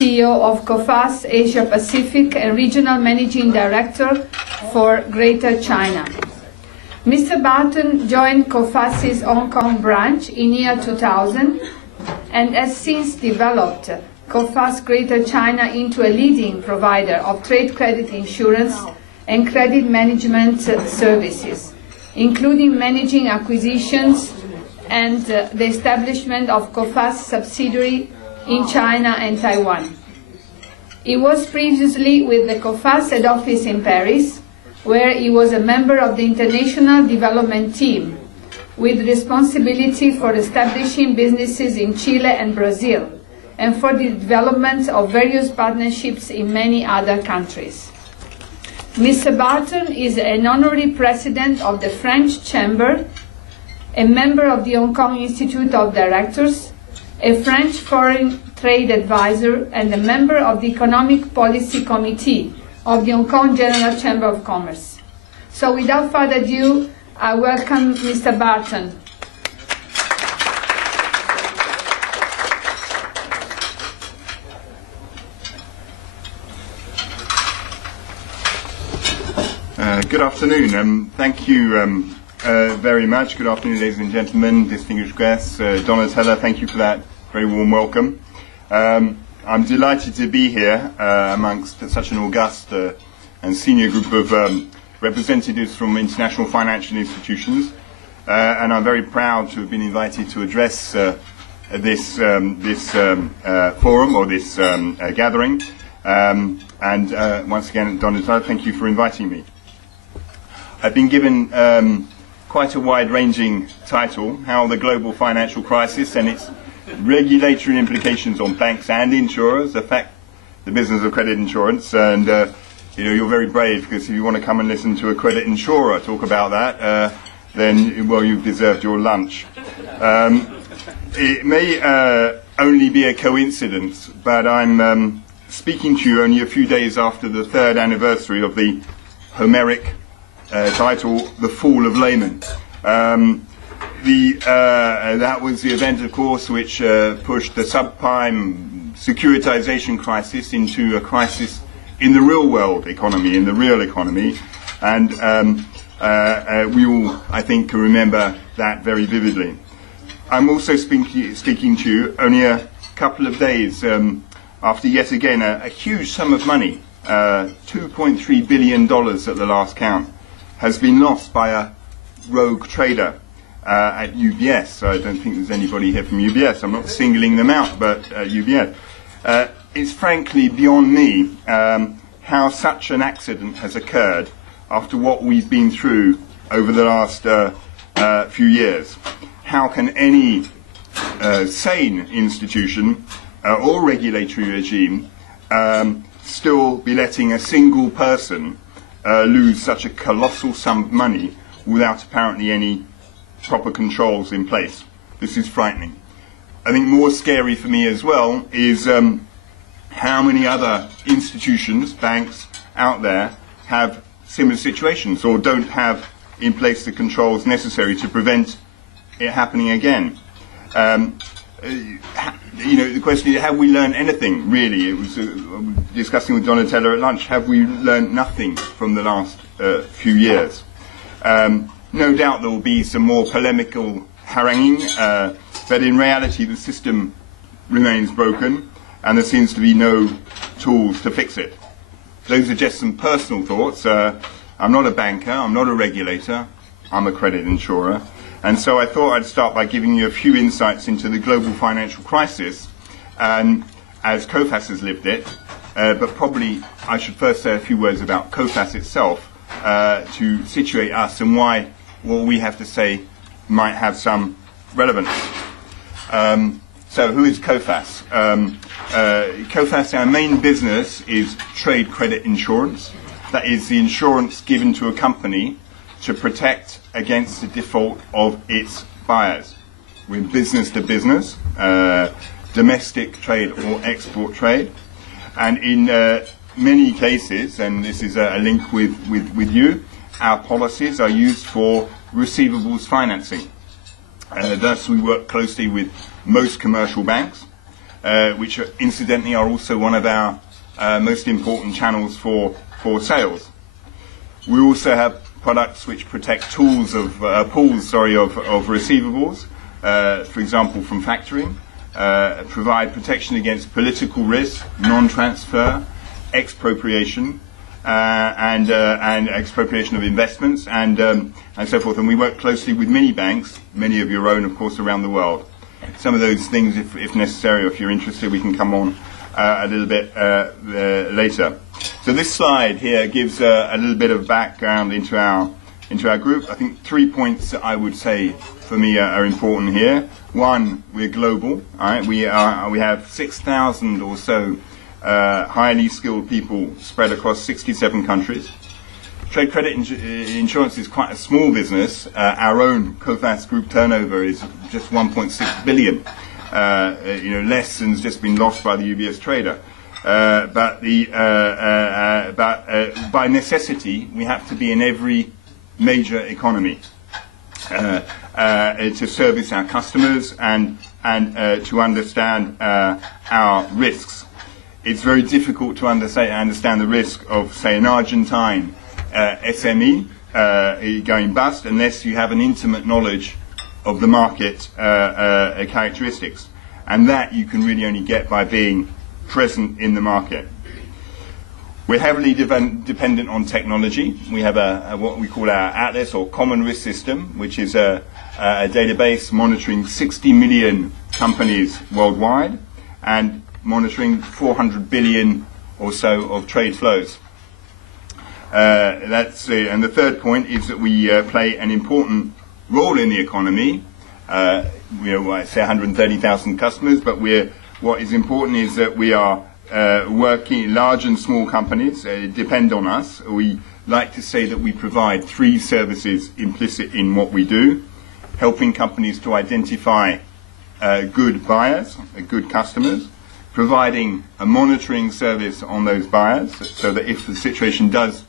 CEO of COFAS Asia Pacific and Regional Managing Director for Greater China. Mr. Burton joined COFAS's Hong Kong branch in year 2000 and has since developed COFAS Greater China into a leading provider of trade credit insurance and credit management services, including managing acquisitions and the establishment of COFAS subsidiary in China and Taiwan. He was previously with the COFAS head office in Paris, where he was a member of the International Development Team, with responsibility for establishing businesses in Chile and Brazil, and for the development of various partnerships in many other countries. Mr. Burton is an honorary president of the French Chamber, a member of the Hong Kong Institute of Directors, a French foreign trade advisor, and a member of the Economic Policy Committee of the Hong Kong General Chamber of Commerce. So without further ado, I welcome Mr. Burton. Good afternoon. Thank you very much. Good afternoon, ladies and gentlemen, distinguished guests. Donatella, thank you for that very warm welcome. I'm delighted to be here amongst such an august and senior group of representatives from international financial institutions, and I'm very proud to have been invited to address this forum, or this gathering. And once again, Donatella, thank you for inviting me. I've been given quite a wide-ranging title: how the global financial crisis and its regulatory implications on banks and insurers affect the business of credit insurance. And you're very brave, because if you want to come and listen to a credit insurer talk about that, then, well, you've deserved your lunch. It may only be a coincidence, but I'm speaking to you only a few days after the 3rd anniversary of the Homeric title, The Fall of Lehman. That was the event, of course, which pushed the subprime securitization crisis into a crisis in the real world economy, in the real economy. And we all, I think, can remember that very vividly. I'm also speaking to you only a couple of days after, yet again, a huge sum of money, $2.3 billion at the last count, has been lost by a rogue trader at UBS. I don't think there's anybody here from UBS. I'm not singling them out, but UBS. It's frankly beyond me how such an accident has occurred after what we've been through over the last few years. How can any sane institution or regulatory regime still be letting a single person lose such a colossal sum of money without apparently any proper controls in place? This is frightening. I think more scary for me as well is how many other institutions, banks out there, have similar situations or don't have in place the controls necessary to prevent it happening again. The question is, have we learned anything, really? It was discussing with Donatella at lunch. Have we learned nothing from the last few years? No doubt there will be some more polemical haranguing, but in reality the system remains broken and there seems to be no tools to fix it. Those are just some personal thoughts. I'm not a banker, I'm not a regulator, I'm a credit insurer. And so I thought I'd start by giving you a few insights into the global financial crisis as COFAS has lived it, but probably I should first say a few words about COFAS itself to situate us and why what we have to say might have some relevance. So who is COFAS? COFAS, our main business is trade credit insurance. That is the insurance given to a company to protect against the default of its buyers. We're business to business, domestic trade or export trade. And in many cases, and this is a link with you, our policies are used for receivables financing. Thus, we work closely with most commercial banks, which incidentally are also one of our most important channels for sales. We also have products which protect pools of receivables, for example from factoring, provide protection against political risk, non-transfer, expropriation, and expropriation of investments, and so forth. And we work closely with many banks, many of your own, of course, around the world. Some of those things, if necessary, or if you're interested, we can come on a little bit later. So this slide here gives a little bit of background into our group. I think 3 points that I would say for me are important here. One, we're global. Right? We have 6,000 or so highly skilled people spread across 67 countries. Trade credit insurance is quite a small business. Our own COFAS group turnover is just 1.6 billion. Less than's just been lost by the UBS trader. But by necessity, we have to be in every major economy to service our customers and to understand our risks. It's very difficult to understand the risk of, say, an Argentine SME going bust unless you have an intimate knowledge of the market characteristics. And that you can really only get by being present in the market. We're heavily dependent on technology. We have what we call our Atlas, or Common Risk System, which is a database monitoring 60 million companies worldwide and monitoring 400 billion or so of trade flows. And the third point is that we play an important role in the economy. I say 130,000 customers, but what is important is that we are working. Large and small companies depend on us. We like to say that we provide 3 services implicit in what we do: helping companies to identify good buyers, good customers, providing a monitoring service on those buyers, so that if the situation does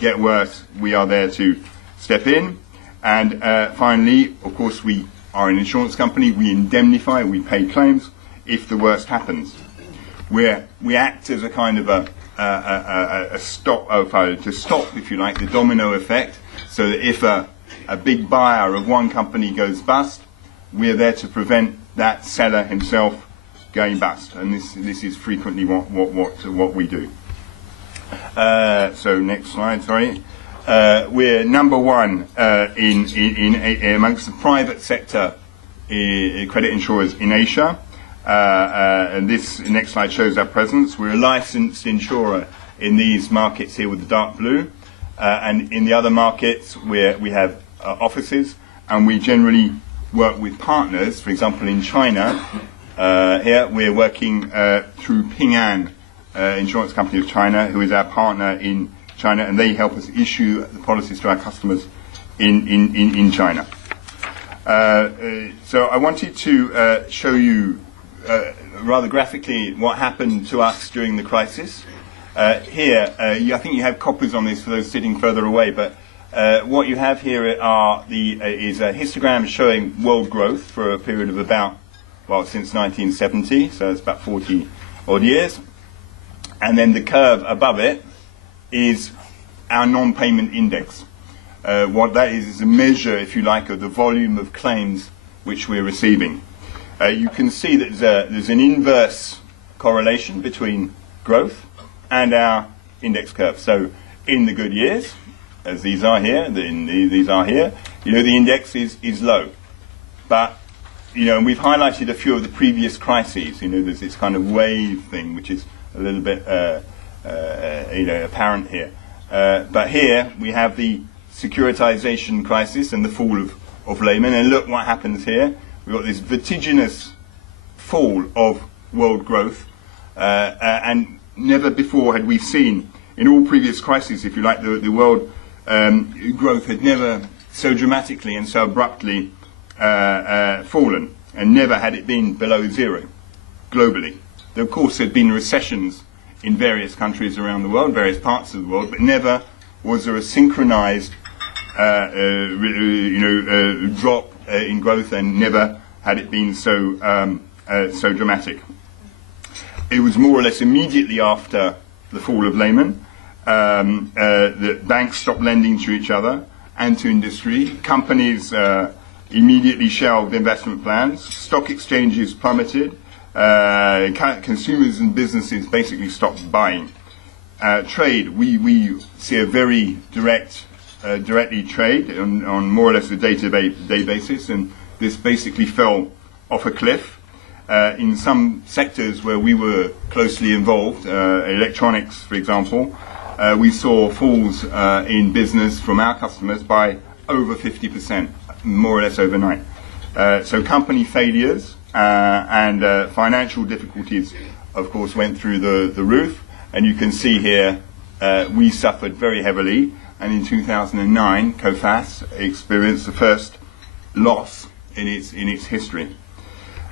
get worse, we are there to step in. And finally, of course, we are an insurance company. We indemnify, we pay claims if the worst happens. We act as a kind of a stop, to stop, if you like, the domino effect, so that if a big buyer of one company goes bust, we're there to prevent that seller himself going bust. And this is frequently what we do. So next slide, sorry. We're number one amongst the private sector credit insurers in Asia. And this next slide shows our presence. We're a licensed insurer in these markets here with the dark blue. And in the other markets, we have offices, and we generally work with partners. For example, in China, here we're working through Ping An Insurance Company of China, who is our partner in China, and they help us issue the policies to our customers in China. So I wanted to show you rather graphically what happened to us during the crisis. Here, I think you have copies on this for those sitting further away, but what you have here is a histogram showing world growth for a period of since 1970, so it's about 40 odd years. And then the curve above it is our non-payment index. What that is a measure, if you like, of the volume of claims which we're receiving. You can see that there's an inverse correlation between growth and our index curve. So in the good years, as these are here, the index is low. But we've highlighted a few of the previous crises. There's this kind of wave thing, which is a little bit apparent here. But here we have the securitization crisis and the fall of Lehman. And look what happens here. We've got this vertiginous fall of world growth. And never before had we seen, in all previous crises, if you like, the world growth had never so dramatically and so abruptly fallen. And never had it been below zero globally. There, of course, had been recessions in various countries around the world, various parts of the world, but never was there a synchronized drop in growth, and never had it been so dramatic. it was more or less immediately after the fall of Lehman that banks stopped lending to each other and to industry. Companies immediately shelved investment plans. Stock exchanges plummeted. Consumers and businesses basically stopped buying. Trade, we see a very directly trade on more or less a day-to-day basis, and this basically fell off a cliff. In some sectors where we were closely involved, electronics, for example, we saw falls in business from our customers by over 50%, more or less overnight. So company failures and financial difficulties, of course, went through the roof. And you can see here we suffered very heavily. And in 2009, COFAS experienced the first loss in its history.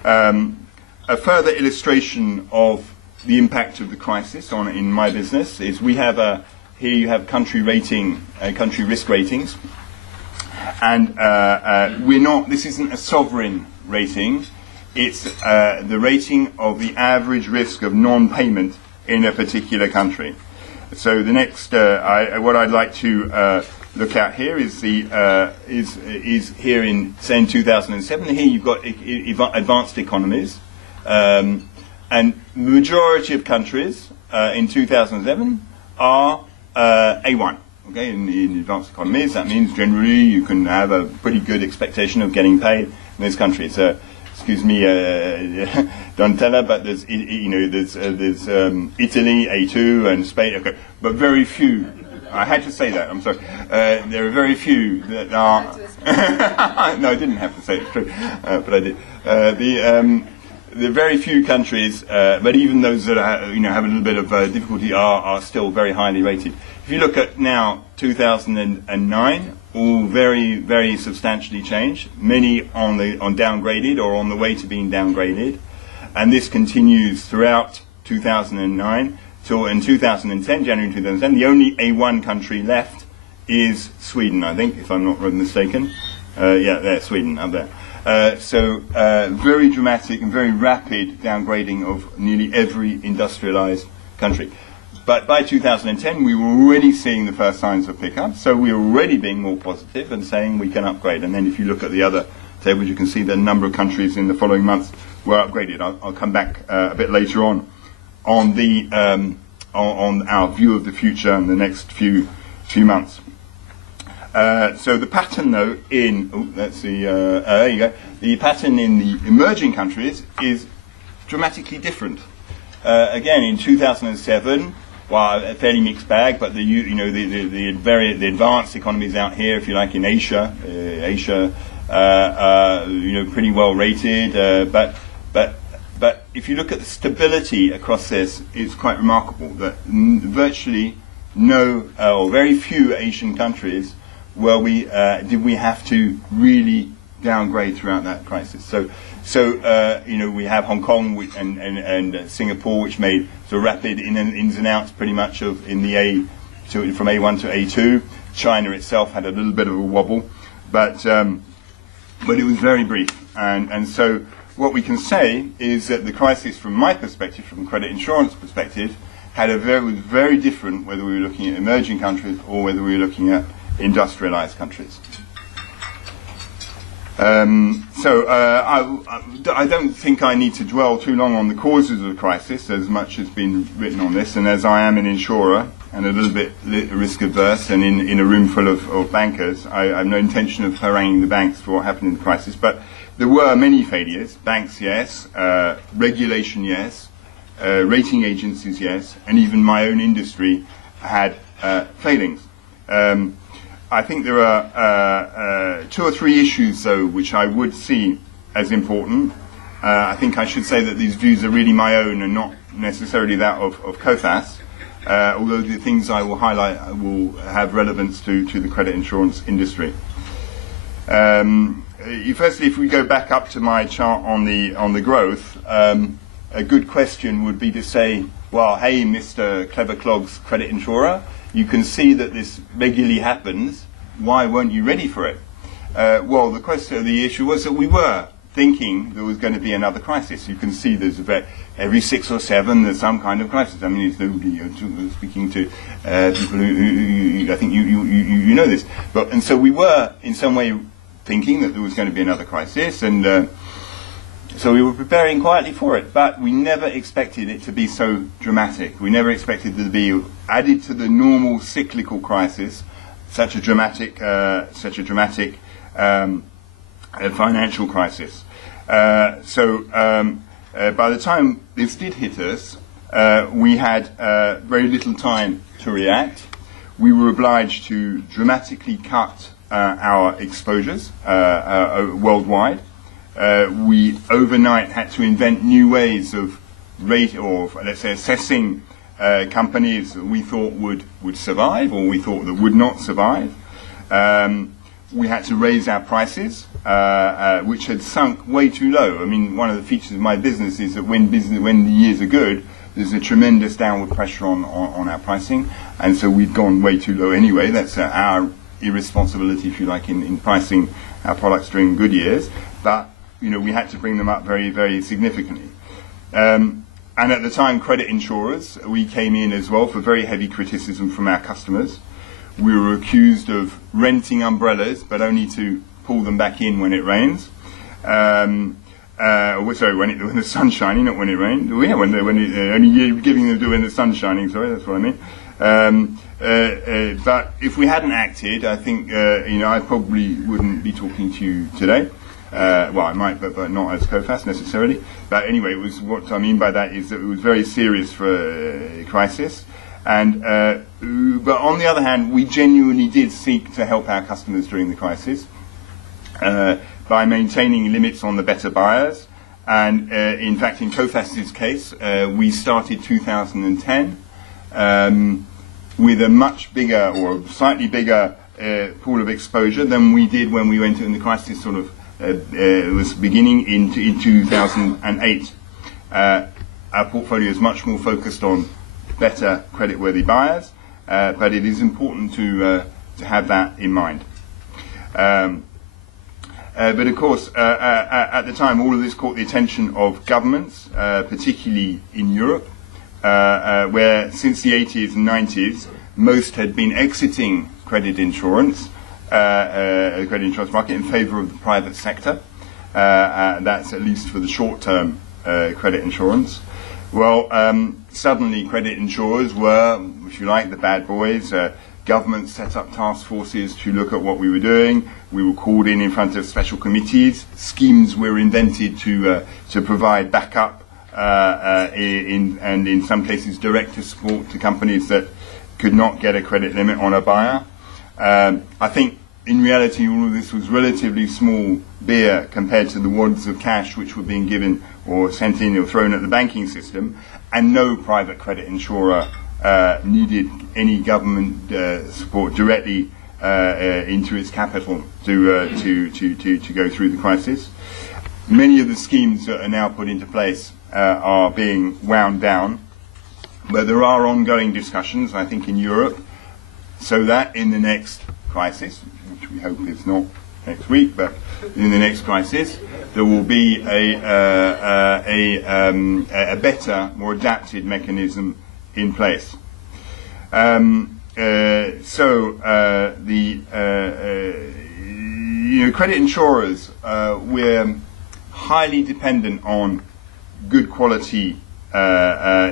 A further illustration of the impact of the crisis in my business is we have here you have country risk ratings, and this isn't a sovereign rating, it's the rating of the average risk of non-payment in a particular country. So the next, what I'd like to look at here is is here in, say, in 2007. Here you've got advanced economies, and the majority of countries in 2007 are A1. Okay, in advanced economies, that means generally you can have a pretty good expectation of getting paid in those countries. Excuse me, Donatella, but there's Italy A2 and Spain. Okay, but very few. I had to say that. I'm sorry. There are very few that are. No, I didn't have to say it. It's true, but I did. The very few countries, but even those that have a little bit of difficulty are still very highly rated. If you look at now 2009, all very, very substantially changed. Many on downgraded or on the way to being downgraded, and this continues throughout 2009 till in 2010, January 2010. The only A1 country left is Sweden, I think, if I'm not mistaken. Yeah, there, Sweden, up there. So very dramatic and very rapid downgrading of nearly every industrialized country. But by 2010, we were already seeing the first signs of pickup, so we were already being more positive and saying we can upgrade. And then if you look at the other tables, you can see the number of countries in the following months were upgraded. I'll come back a bit later on our view of the future in the next few months. So the pattern, though, there you go. The pattern in the emerging countries is dramatically different. Again, in 2007, well, a fairly mixed bag, but the advanced economies out here, if you like, in Asia, pretty well rated. But if you look at the stability across this, it's quite remarkable that virtually no or very few Asian countries where we have to really downgrade throughout that crisis. So we have Hong Kong and Singapore, which made sort of rapid ins and outs pretty much from A1 to A2. China itself had a little bit of a wobble, but it was very brief. And so what we can say is that the crisis, from my perspective, from a credit insurance perspective, was very different whether we were looking at emerging countries or whether we were looking at industrialized countries. I don't think I need to dwell too long on the causes of the crisis, as much has been written on this, and as I am an insurer and a little bit risk averse and in a room full of bankers, I have no intention of haranguing the banks for what happened in the crisis, but there were many failures. Banks, yes. Regulation, yes. Rating agencies, yes. And even my own industry had failings. I think there are 2 or 3 issues, though, which I would see as important. I think I should say that these views are really my own and not necessarily that of COFAS, although the things I will highlight will have relevance to the credit insurance industry. Firstly, if we go back up to my chart on the growth, a good question would be to say, well, hey, Mr. Clever Clogs credit insurer, you can see that this regularly happens. Why weren't you ready for it? Well, the issue was that we were thinking there was going to be another crisis. You can see there's every 6 or 7 there's some kind of crisis. I mean, it's speaking to people who I think you know this. And so we were in some way thinking that there was going to be another crisis, and so we were preparing quietly for it. But we never expected it to be so dramatic. We never expected it to be added to the normal cyclical crisis, such a dramatic financial crisis. By the time this did hit us, we had very little time to react. We were obliged to dramatically cut our exposures worldwide. We overnight had to invent new ways of let's say, assessing companies that we thought would survive or we thought that would not survive. We had to raise our prices, which had sunk way too low. I mean, one of the features of my business is that when the years are good, there's a tremendous downward pressure on our pricing, and so we'd gone way too low anyway. That's our irresponsibility, if you like, in pricing our products during good years. But we had to bring them up very, very significantly. And at the time, credit insurers, we came in as well for very heavy criticism from our customers. We were accused of renting umbrellas, but only to pull them back in when it rains. When the sun's shining, not when it rains. Oh, yeah, only giving them to when the sun's shining. Sorry, that's what I mean. But if we hadn't acted, I think I probably wouldn't be talking to you today. Well, I might, but not as COFAS necessarily. But anyway, what I mean by that is that it was very serious for a crisis. And but on the other hand, we genuinely did seek to help our customers during the crisis by maintaining limits on the better buyers. And in fact, in COFAS's case, we started 2010 with a much bigger or slightly bigger pool of exposure than we did when we went in the crisis. It was beginning in 2008. Our portfolio is much more focused on better creditworthy buyers, but it is important to have that in mind. But of course, at the time, all of this caught the attention of governments, particularly in Europe, where since the 80s and 90s, most had been exiting credit insurance market in favour of the private sector. That's at least for the short-term credit insurance. Well, suddenly credit insurers were, if you like, the bad boys. Governments set up task forces to look at what we were doing. We were called in front of special committees. Schemes were invented to provide backup and in some cases direct support to companies that could not get a credit limit on a buyer. I think in reality all of this was relatively small beer compared to the wads of cash which were being given or sent in or thrown at the banking system, and no private credit insurer needed any government support directly into its capital to go through the crisis. Many of the schemes that are now put into place are being wound down, but there are ongoing discussions, I think, in Europe, so that in the next crisis, which we hope is not next week, but in the next crisis, there will be a better, more adapted mechanism in place. Credit insurers, we're highly dependent on good quality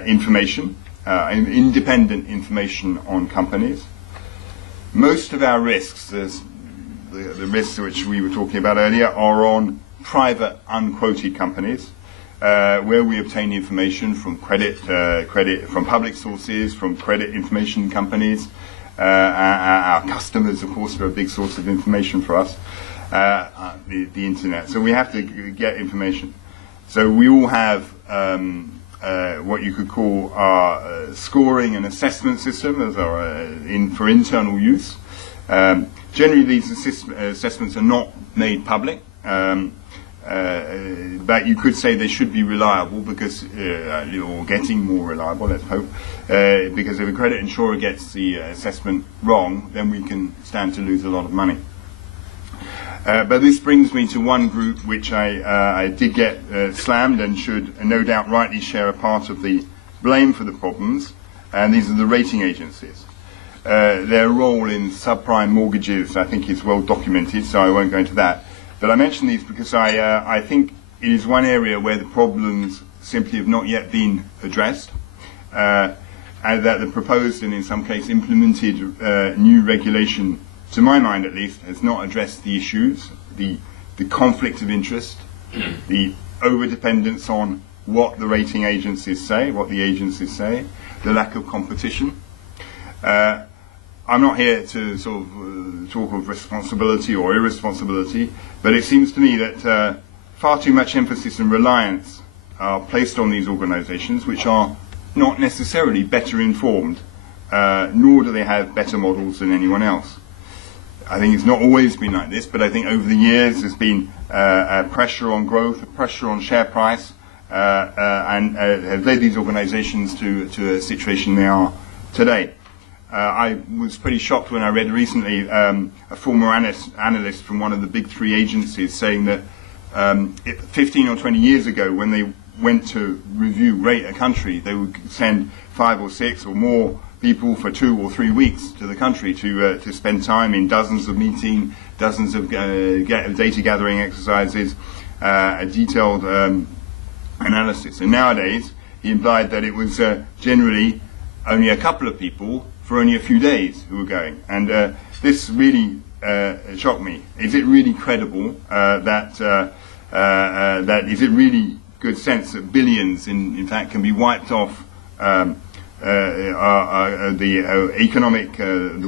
information, independent information on companies. Most of our risks, the risks which we were talking about earlier, are on private unquoted companies, where we obtain information from from public sources, from credit information companies. Our customers, of course, are a big source of information for us, the internet. So we have to get information. So we all have what you could call our scoring and assessment system as for internal use. Generally, these assessments are not made public, but you could say they should be reliable because, or getting more reliable, let's hope, because if a credit insurer gets the assessment wrong, then we can stand to lose a lot of money. But this brings me to one group which I did get slammed and should no doubt rightly share a part of the blame for the problems, and these are the rating agencies. Their role in subprime mortgages, I think, is well documented, so I won't go into that. But I mention these because I think it is one area where the problems simply have not yet been addressed, and that the proposed and in some cases implemented new regulation, to my mind at least, has not addressed the issues, the conflict of interest, the over-dependence on what the rating agencies say, what the agencies say, the lack of competition. I'm not here to sort of talk of responsibility or irresponsibility, but it seems to me that far too much emphasis and reliance are placed on these organisations, which are not necessarily better informed, nor do they have better models than anyone else. I think it's not always been like this, but I think over the years there's been a pressure on growth, a pressure on share price, and have led these organisations to a situation they are today. I was pretty shocked when I read recently a former analyst from one of the big three agencies saying that 15 or 20 years ago, when they went to rate a country, they would send 5 or 6 or more people for 2 or 3 weeks to the country to spend time in dozens of meetings, dozens of data gathering exercises, a detailed analysis. And nowadays, he implied that it was generally only a couple of people for only a few days who were going. And this really shocked me. Is it really credible that is it really good sense that billions, in fact, can be wiped off the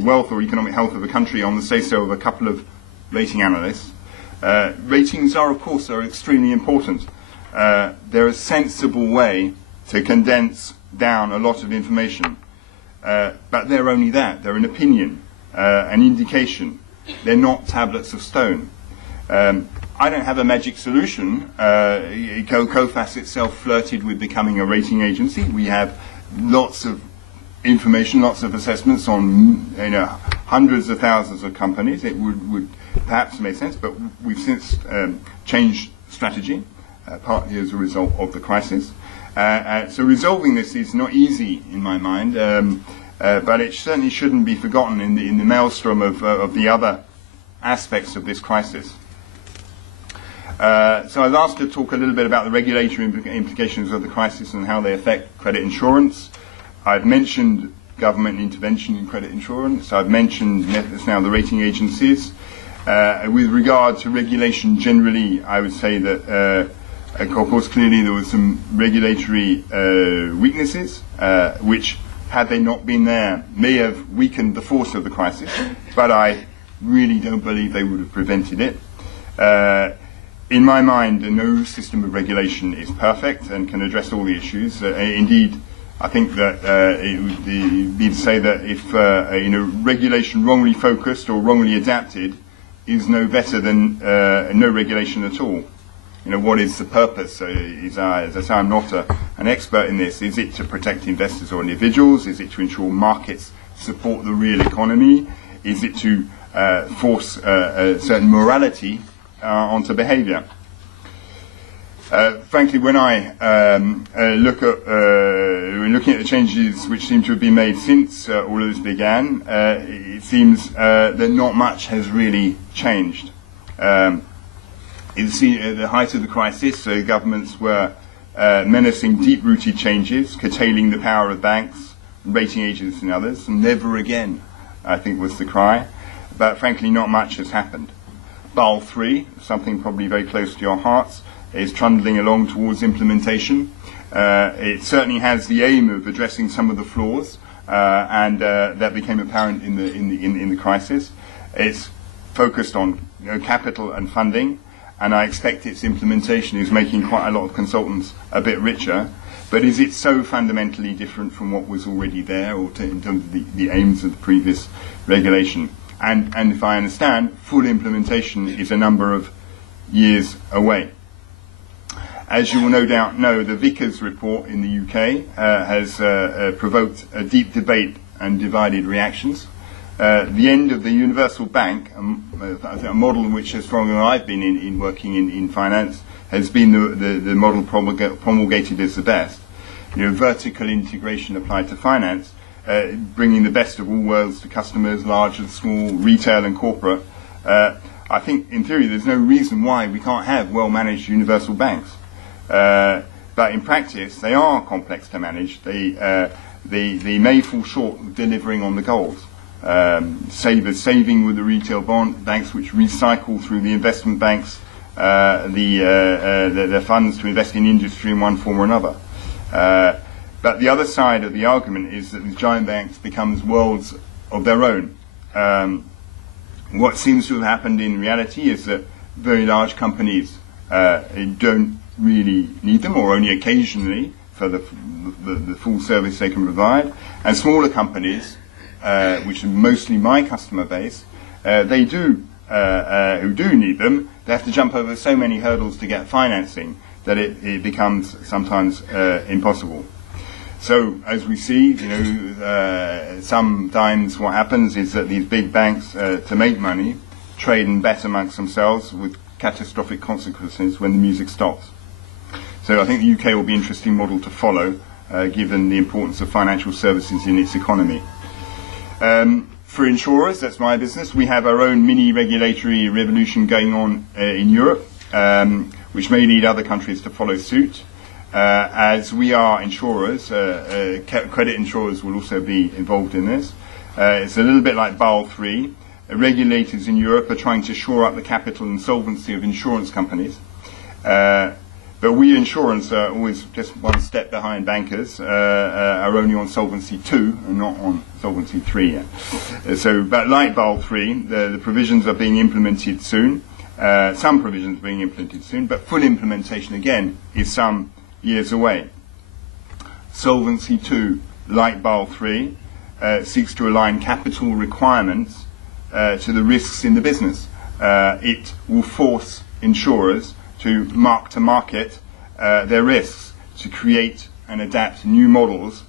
wealth or economic health of a country on the say-so of a couple of rating analysts? Ratings are extremely important. They're a sensible way to condense down a lot of information. But they're only that. They're an opinion, an indication. They're not tablets of stone. I don't have a magic solution. COFAS itself flirted with becoming a rating agency. We have lots of information, lots of assessments on hundreds of thousands of companies. It would perhaps make sense, but we've since changed strategy, partly as a result of the crisis. So resolving this is not easy in my mind, but it certainly shouldn't be forgotten in the maelstrom of the other aspects of this crisis. So I was asked to talk a little bit about the regulatory implications of the crisis and how they affect credit insurance. I've mentioned government intervention in credit insurance. I've mentioned now the rating agencies. With regard to regulation generally, I would say that of course, clearly there were some regulatory weaknesses, which, had they not been there, may have weakened the force of the crisis, but I really don't believe they would have prevented it. In my mind, no system of regulation is perfect and can address all the issues. Indeed, I think that it would be to say that if regulation wrongly focused or wrongly adapted is no better than no regulation at all. What is the purpose? As I say, I'm not an expert in this. Is it to protect investors or individuals? Is it to ensure markets support the real economy? Is it to force a certain morality onto behaviour? Frankly, when I looking at the changes which seem to have been made since all of this began, it seems that not much has really changed. At the height of the crisis, governments were menacing deep-rooted changes, curtailing the power of banks, rating agencies and others, and never again, I think, was the cry. But frankly, not much has happened. Basel III, something probably very close to your hearts, is trundling along towards implementation. It certainly has the aim of addressing some of the flaws, and that became apparent in the crisis. It's focused on capital and funding, and I expect its implementation is making quite a lot of consultants a bit richer. But is it so fundamentally different from what was already there, or in terms of the aims of the previous regulation? And if I understand, full implementation is a number of years away. As you will no doubt know, the Vickers report in the UK has provoked a deep debate and divided reactions. The end of the universal bank, a model which, as long as I've been in working in finance, has been the model promulgated as the best. Vertical integration applied to finance, bringing the best of all worlds to customers, large and small, retail and corporate. I think, in theory, there's no reason why we can't have well-managed universal banks. But in practice, they are complex to manage. They may fall short of delivering on the goals. Saving with the retail banks, which recycle through the investment banks their funds to invest in industry in one form or another. But the other side of the argument is that the giant banks becomes worlds of their own. What seems to have happened in reality is that very large companies don't really need them, or only occasionally for the full service they can provide. And smaller companies, which are mostly my customer base, who do need them, they have to jump over so many hurdles to get financing that it becomes sometimes impossible. So, as we see, sometimes what happens is that these big banks, to make money, trade and bet amongst themselves with catastrophic consequences when the music stops. So I think the UK will be an interesting model to follow, given the importance of financial services in its economy. For insurers, that's my business, we have our own mini regulatory revolution going on in Europe, which may lead other countries to follow suit. As we are insurers, credit insurers will also be involved in this. It's a little bit like Basel III. Regulators in Europe are trying to shore up the capital and solvency of insurance companies. But we insurers are always just one step behind bankers, are only on Solvency II and not on Solvency III yet. But like Basel III, the provisions are being implemented soon. Some provisions are being implemented soon, but full implementation, again, is some years away. Solvency II, like Basel III, seeks to align capital requirements to the risks in the business. It will force insurers to mark-to-market their risks, to create and adapt new models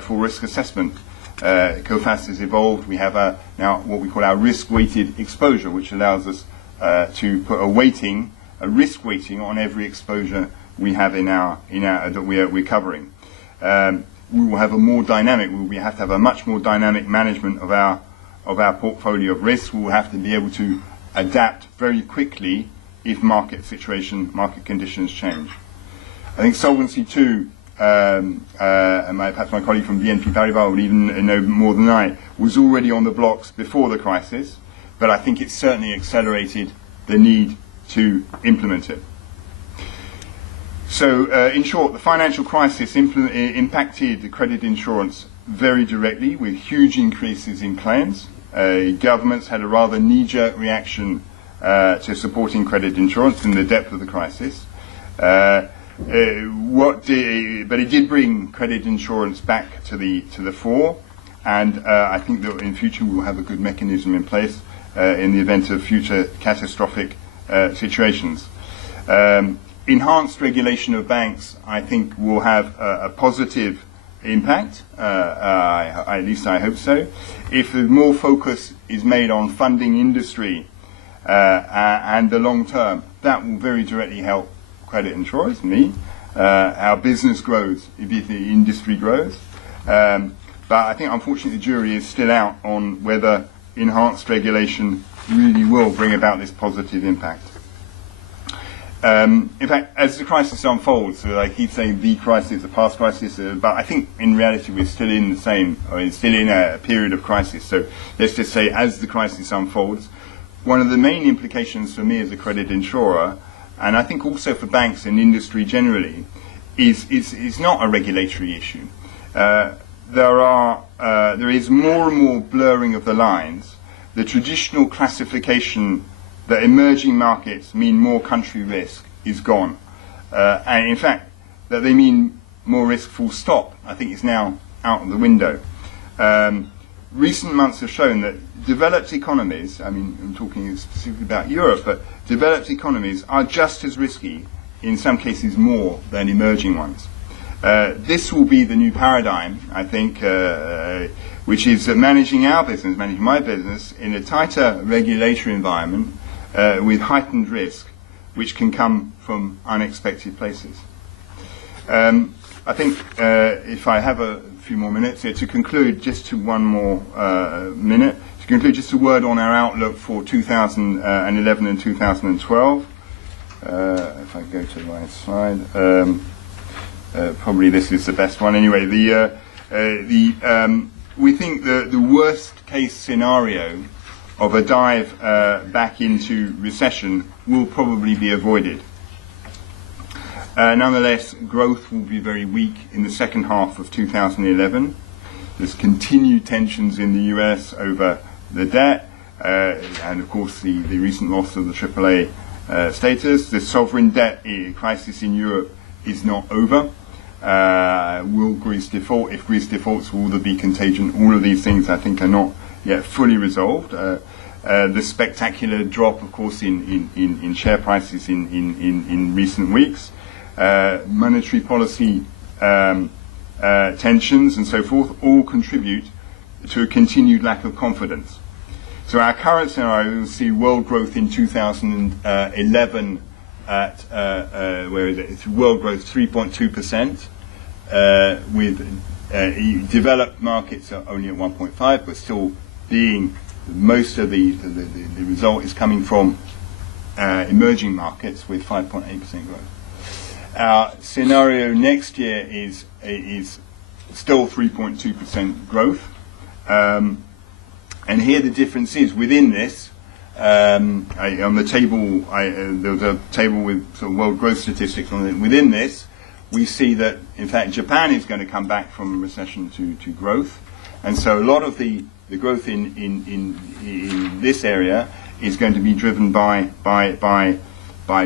for risk assessment. COFAS has evolved. We have now what we call our risk-weighted exposure, which allows us to put a risk weighting on every exposure we have that we're covering. We will have a more dynamic. We have to have a much more dynamic management of our portfolio of risks. We will have to be able to adapt very quickly if market conditions change. I think Solvency II, and perhaps my colleague from BNP Paribas would even know more than I, was already on the blocks before the crisis, but I think it certainly accelerated the need to implement it. So, in short, the financial crisis impacted credit insurance very directly, with huge increases in claims. Governments had a rather knee-jerk reaction to supporting credit insurance in the depth of the crisis. But it did bring credit insurance back to the fore, and I think that in future we will have a good mechanism in place in the event of future catastrophic situations. Enhanced regulation of banks, I think, will have a positive impact, at least I hope so. If more focus is made on funding industry and the long term, that will very directly help credit insurers, me. Our business grows if the industry grows. But I think, unfortunately, the jury is still out on whether enhanced regulation really will bring about this positive impact. In fact, as the crisis unfolds, so I keep saying the crisis, the past crisis, but I think in reality we're still in still in a period of crisis. So let's just say, as the crisis unfolds, one of the main implications for me as a credit insurer, and I think also for banks and industry generally, is not a regulatory issue. There is more and more blurring of the lines. The traditional classification that emerging markets mean more country risk is gone. And in fact, that they mean more risk full stop, I think is now out of the window. Recent months have shown that developed economies, I mean, I'm talking specifically about Europe, but developed economies are just as risky, in some cases more, than emerging ones. This will be the new paradigm, I think, which is managing our business, managing my business, in a tighter regulatory environment with heightened risk, which can come from unexpected places. I think if I have a few more minutes here to conclude, just to one more minute, to conclude just a word on our outlook for 2011 and 2012. If I go to the right slide, probably this is the best one. Anyway, we think the worst case scenario of a dive back into recession will probably be avoided. Nonetheless, growth will be very weak in the second half of 2011. There's continued tensions in the US over the debt, and of course the recent loss of the AAA status. The sovereign debt crisis in Europe is not over. Will Greece default? If Greece defaults, will there be contagion? All of these things, I think, are not yet fully resolved. The spectacular drop, of course, in share prices in recent weeks, monetary policy tensions and so forth, all contribute to a continued lack of confidence. So our current scenario will see world growth in 2011 at where is it? World growth 3.2%, with developed markets are only at 1.5, but still being most of the result is coming from emerging markets with 5.8% growth. Our scenario next year is still 3.2% growth, and here the difference is within this. On the table, there was a table with sort of world growth statistics on it. Within this, we see that in fact Japan is going to come back from recession to growth, and so a lot of the growth in this area is going to be driven by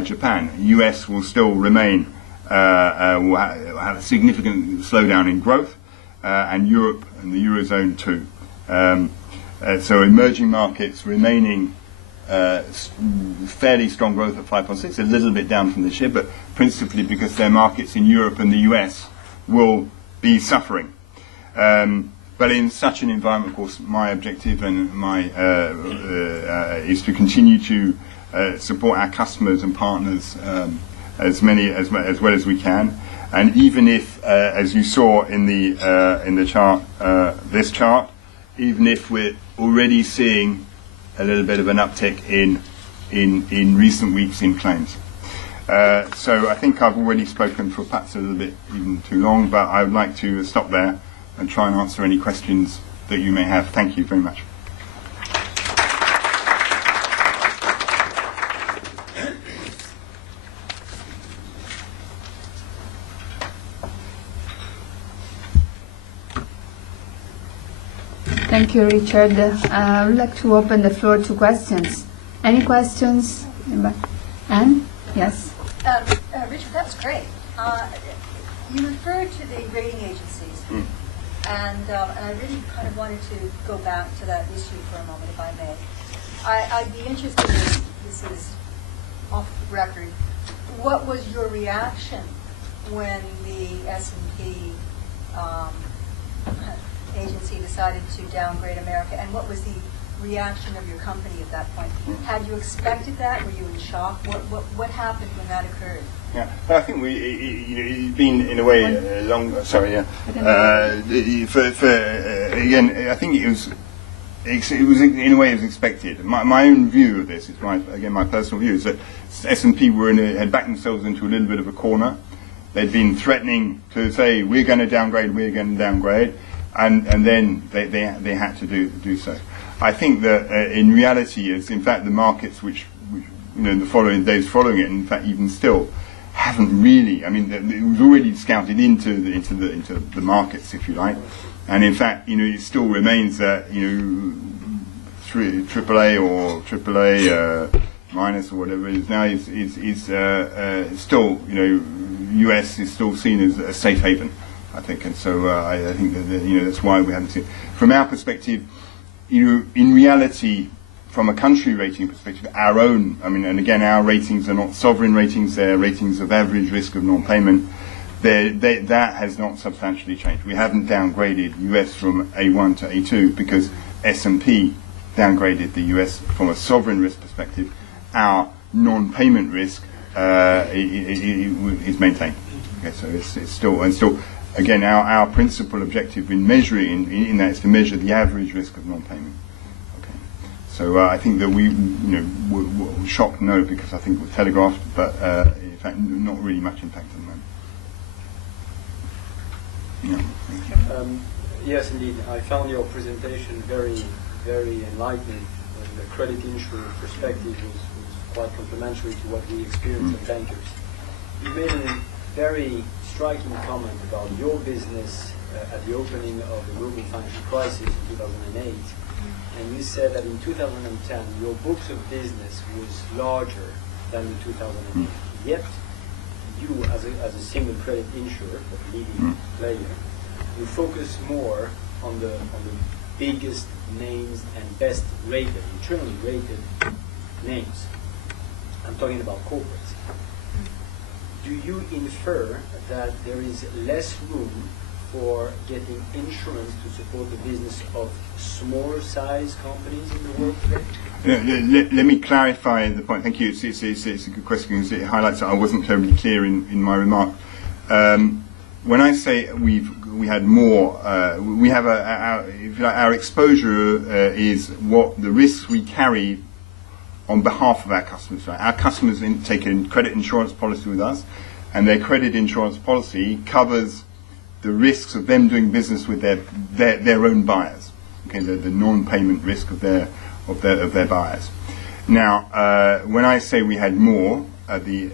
Japan. US will still remain will have a significant slowdown in growth, and Europe and the Eurozone too. So emerging markets remaining fairly strong growth at 5.6, a little bit down from this year, but principally because their markets in Europe and the US will be suffering. But in such an environment, of course, my objective and my is to continue to support our customers and partners as well as we can. And even if, as you saw in the chart, this chart, even if we're already seeing a little bit of an uptick in recent weeks in claims. So I think I've already spoken for perhaps a little bit even too long, but I would like to stop there and try and answer any questions that you may have. Thank you very much. Thank you, Richard. I would like to open the floor to questions. Any questions? Anne? Yes. Richard, that was great. You referred to the rating agencies, and I really kind of wanted to go back to that issue for a moment, if I may. I'd be interested in, this is off the record, what was your reaction when the S&P agency decided to downgrade America, and what was the reaction of your company at that point? Had you expected that? Were you in shock? What happened when that occurred? Yeah, I think it's been in a way long. Sorry, yeah. Again, I think it was in a way as expected. My own view of this is my personal view is that S&P had backed themselves into a little bit of a corner. They'd been threatening to say we're going to downgrade, and then they had to do so. I think that in reality, is in fact the markets which the following days following it, in fact even still, haven't really. I mean, it was already scouted into the markets, if you like, and in fact, it still remains that AAA or AAA minus or whatever it is now is still US is still seen as a safe haven, I think, and so I think that that's why we haven't seen. From our perspective, in reality, from a country rating perspective, our own, and again, our ratings are not sovereign ratings; they're ratings of average risk of non-payment. that has not substantially changed. We haven't downgraded US from A1 to A2 because S&P downgraded the US from a sovereign risk perspective. Our non-payment risk is maintained. Okay, so it's still again our principal objective in measuring in that is to measure the average risk of non-payment. Okay, so I think that we were shocked because I think it was telegraphed, but in fact not really much impact at the moment. Yeah. Yes, indeed. I found your presentation very, very enlightening. The credit insurer perspective was quite complementary to what we experience as bankers. You made a very striking comment about your business at the opening of the global financial crisis in 2008, and you said that in 2010 your books of business was larger than in 2008. Yet, you as a single credit insurer, a leading player, you focus more on the biggest names and best rated, internally rated names. I'm talking about corporates. Do you infer that there is less room for getting insurance to support the business of smaller size companies in the world today? Let me clarify the point. Thank you. It's a good question because it highlights that I wasn't terribly clear in my remark. When I say we had more, we have our exposure is what the risks we carry on behalf of our customers. Right? Our customers take a credit insurance policy with us, and their credit insurance policy covers the risks of them doing business with their own buyers. Okay, the non-payment risk of their buyers. Now, when I say we had more at the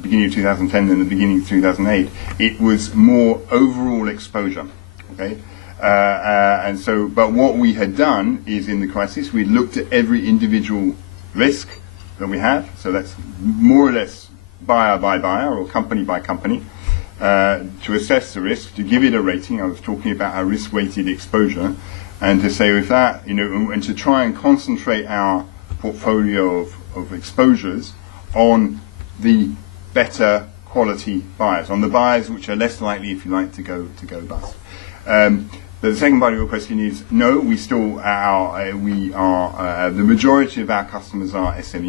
beginning of 2010 than the beginning of 2008, it was more overall exposure. Okay. And so, but what we had done is in the crisis, we looked at every individual risk that we have. So that's more or less buyer by buyer or company by company to assess the risk, to give it a rating. I was talking about our risk-weighted exposure, and to say with that, and to try and concentrate our portfolio of exposures on the better quality buyers, on the buyers which are less likely, if you like, to go bust. But the second part of your question is no. We still the majority of our customers are SMEs.